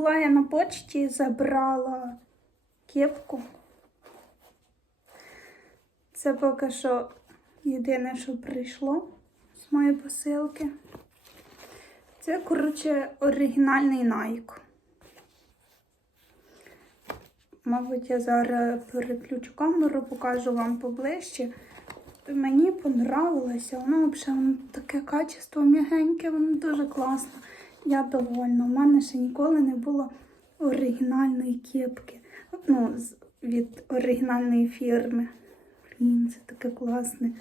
була я на почті, забрала кепку. Це поки що єдине, що прийшло з моєї посилки. Це, коротше, оригінальний Nike. Мабуть, я зараз переключу камеру, покажу вам поближче. Мені понравилося, воно взагалі таке качество м'ягеньке, воно дуже класно. Я довольна. У мене ще ніколи не було оригінальної кепки. Ну, від оригінальної фірми. Блін, це таке класне.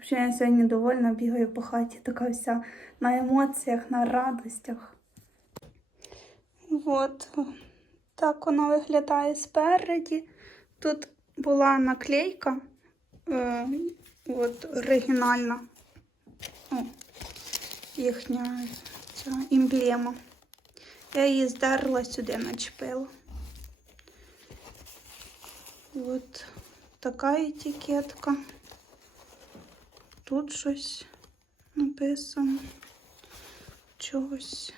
Взагалі, я сьогодні довольна бігаю по хаті, така вся на емоціях, на радостях. От так воно виглядає спереді. Тут була наклейка, е, от оригінальна. О, їхня ця емблема. Я її здерла сюди начепила. От така етикетка. Тут щось написано. Чогось.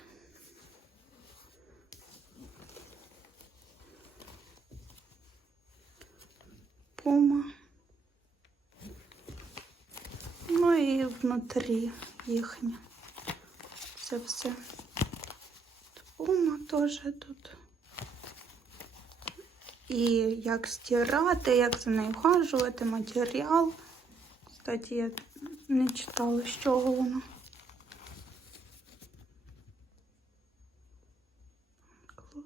Пума. Ну і внутрі їхня. Це все. Пума теж тут. І як стирати, як за нею вхажувати, матеріал. Кстати, я не читала, з чого воно.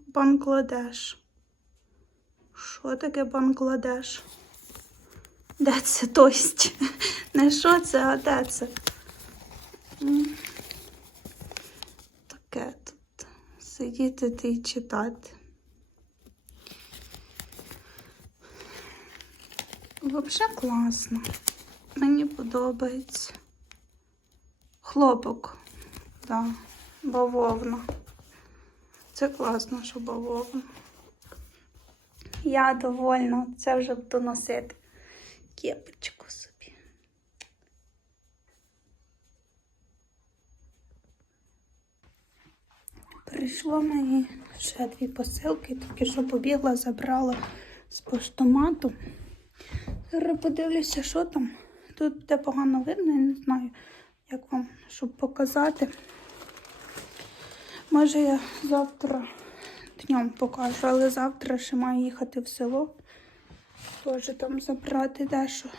Бангладеш. Що таке Бангладеш? Де це тость? Не що це, а де це? М. Таке тут. Сидіти й читати. Взагалі класно. Мені подобається. Хлопок, да, бавовна. Це класно, що бавовна. Я довольна, це вже буду носити кепочку собі. Прийшло мені ще дві посилки, тільки що побігла, забрала з поштомату. Зараз подивлюся, що там. Тут де погано видно, я не знаю, як вам, щоб показати. Може я завтра днем покажу, але завтра ще маю їхати в село. Теж там забрати дещо.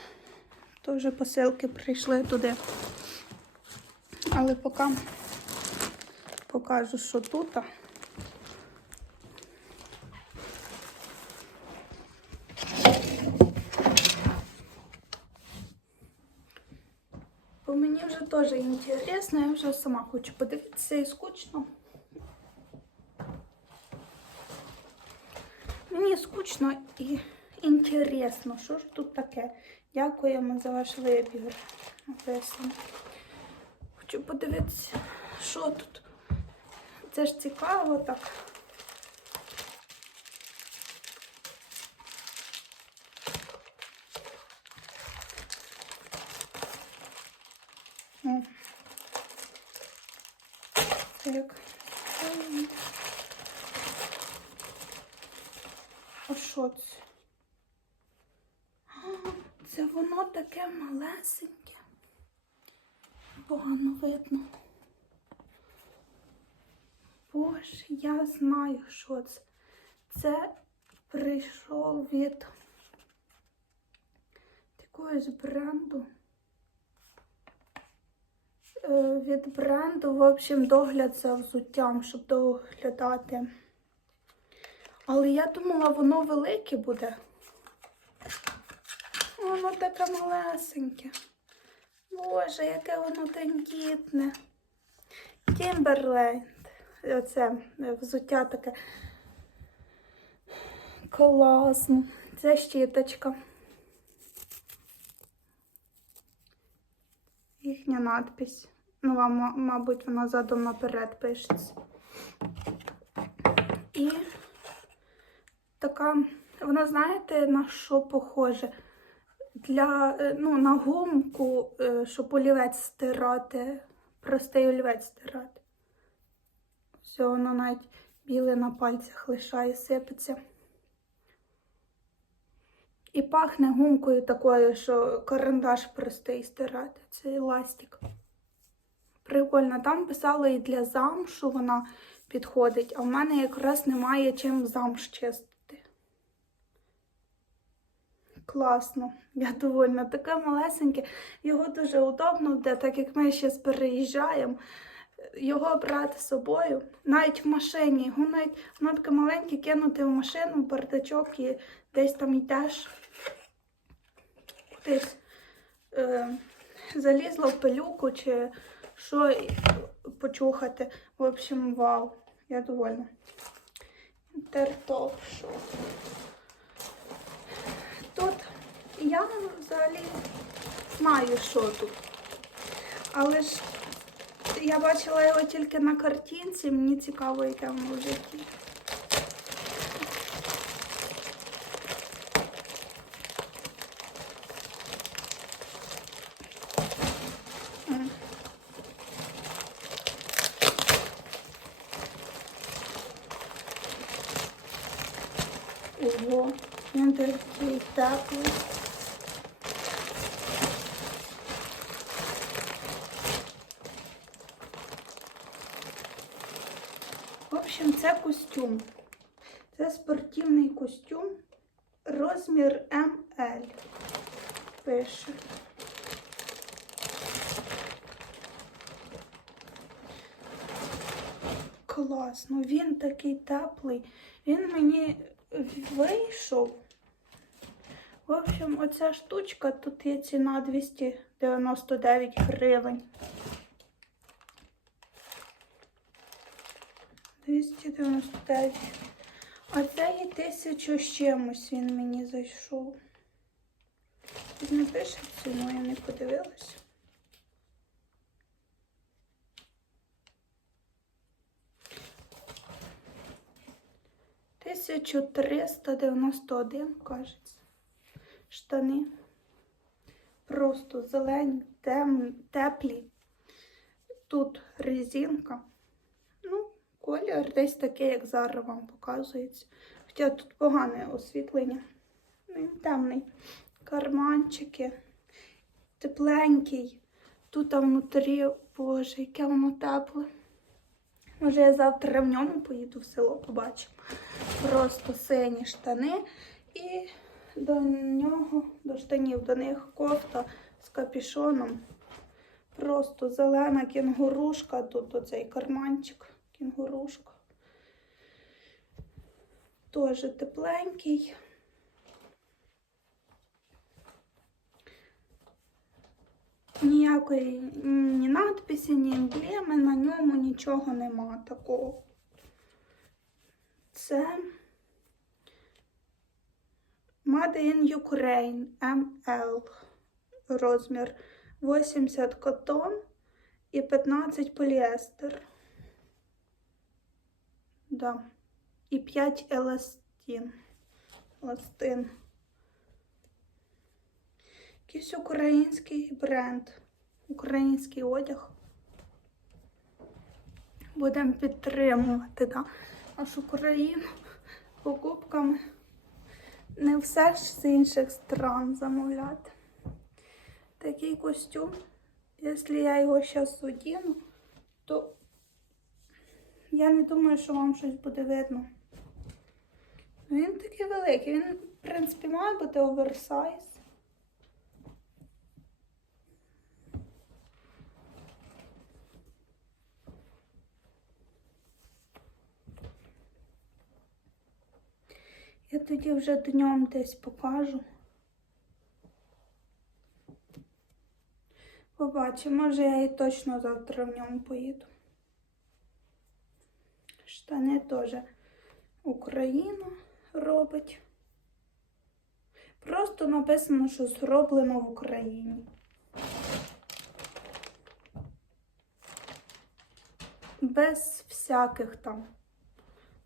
Теж посилки прийшли туди. Але поки покажу, що тут. Бо мені вже теж інтересно, я вже сама хочу подивитися і скучно. Мені скучно і інтересно, що ж тут таке. Дякуємо за ваш вибір. Хочу подивитися, що тут. Це ж цікаво так. Так. А що це? Це воно таке малесеньке. Погано видно. Боже, я знаю, що це. Це прийшов від якогось бренду. Е, Від бренду, в общем, догляд за взуттям, щоб доглядати. Але я думала, воно велике буде. Воно таке малесеньке. Боже, яке воно тендітне. Тімберленд. Оце е, взуття таке. Класно. Це щіточка. Їхня надпись. Ну, вам, мабуть, вона задом наперед пишеться. І така, вона, знаєте, на що похоже? Для, е, ну, на гумку, е, щоб олівець стирати, простий олівець стирати. Все, воно навіть Біле на пальцях лишає, сипеться. І пахне гумкою такою, що карандаш простий стирати. Це ластик. Прикольно. Там писали і для замшу вона підходить, а в мене якраз немає чим замш чистити. Класно, я довольна. Таке малесеньке, його дуже удобно, де, так як ми зараз переїжджаємо, його брати з собою, навіть в машині, його навіть воно таке маленьке кинути в машину, в бардачок і десь там йдеш, кудись е, залізла в пилюку чи що почухати. В общем, вау, я довольна. Інтертоп, що. Тут я взагалі знаю, що тут. Але ж я бачила його тільки на картинці, мені цікаво, яке воно в житті. Ого, він такий теплий. В общем, це костюм. Це спортивний костюм. Розмір МЛ. Пише. Класно, він такий теплий. Він мені вийшов. В общем, оця штучка, тут є ціна 299 гривень. 299. А це є тисячу з чимось він мені зайшов. Тут не пише ціну, я не подивилася. Тисячу триста дев'яносто один, кажеться. Штани. Просто зелені, тем, теплі. Тут резинка. Колір десь такий, як зараз вам показується. Хоча тут погане освітлення. Ну, Він темний. Карманчики. Тепленький. Тут внутрі, боже, яке воно тепле. Може, я завтра в ньому поїду в село, побачимо. Просто сині штани. І до нього, до штанів, до них кофта з капюшоном. Просто зелена кінгурушка, тут оцей карманчик, кінгурушка. Теж тепленький. Ніякої ні надписі, ні емблеми, на ньому нічого нема такого. Це Made in Ukraine ML розмір 80 котон і 15 поліестер. Да. І 5 еластин. Еластин. Якийсь український бренд. Український одяг. Будемо підтримувати да, нашу Україну покупками. Не все ж з інших стран замовляти. Такий костюм, якщо я його зараз одіну, то я не думаю, що вам щось буде видно. Він такий великий, він, в принципі, має бути оверсайз. Я тоді вже днем десь покажу. Побачимо, може я і точно завтра в ньому поїду. Штани теж Україна робить. Просто написано, що зроблено в Україні. Без всяких там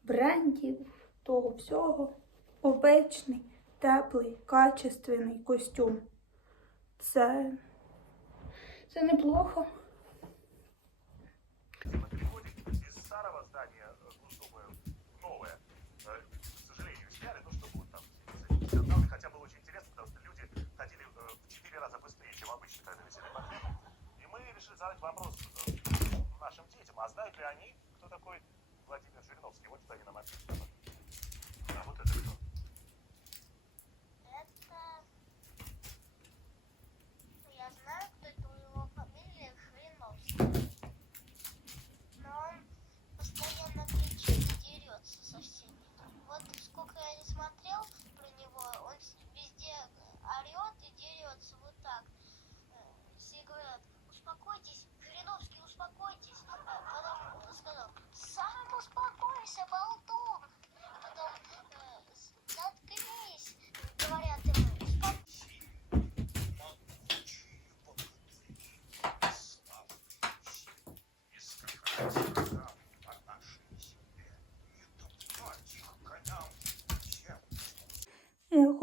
брендів, того всього. Обичний, теплий, качественний костюм. Це, це неплохо. Задать вопрос э, нашим детям. А знают ли они, кто такой Владимир Жириновский? Вот что они нам ответят.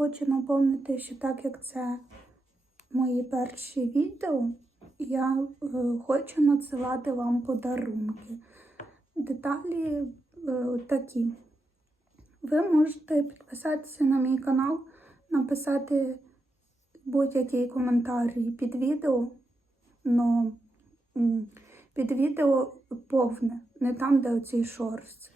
Хочу напомнити, що так як це мої перші відео, я е, хочу надсилати вам подарунки. Деталі е, такі. Ви можете підписатися на мій канал, написати будь-який коментар під відео, но під відео повне, не там, де оці шорсти.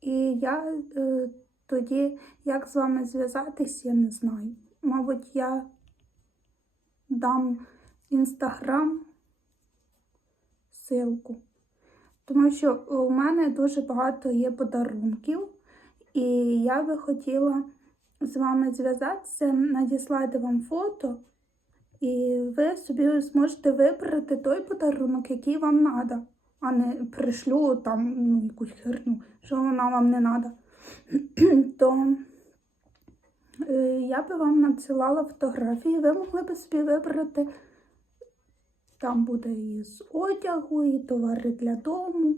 І я е, тоді, як з вами зв'язатись, я не знаю. Мабуть, я дам інстаграм ссылку. Тому що у мене дуже багато є подарунків, і я би хотіла з вами зв'язатися, надіслати вам фото, і ви собі зможете вибрати той подарунок, який вам треба, а не пришлю там ну, якусь херню, що вона вам не треба. То е, я би вам надсилала фотографії, ви могли б собі вибрати. Там буде і з одягу, і товари для дому.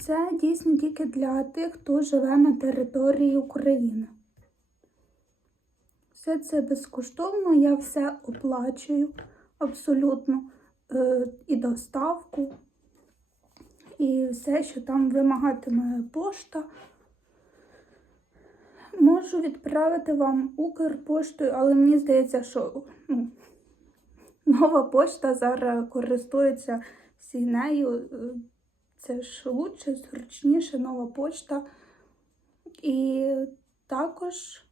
Це дійсно тільки для тих, хто живе на території України. Все це безкоштовно, я все оплачую абсолютно е, і доставку, і все, що там вимагатиме пошта. Можу відправити вам Укрпоштою, але мені здається, що ну, нова пошта зараз користується всі нею. Це ж лучше, зручніше нова пошта. І також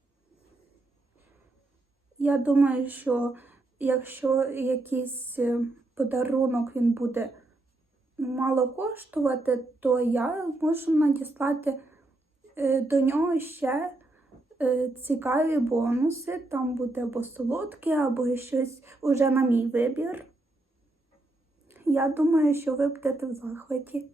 я думаю, що якщо якийсь подарунок він буде мало коштувати, то я можу надіслати е, до нього ще е, цікаві бонуси. Там буде або солодке, або щось уже на мій вибір. Я думаю, що ви будете в захваті.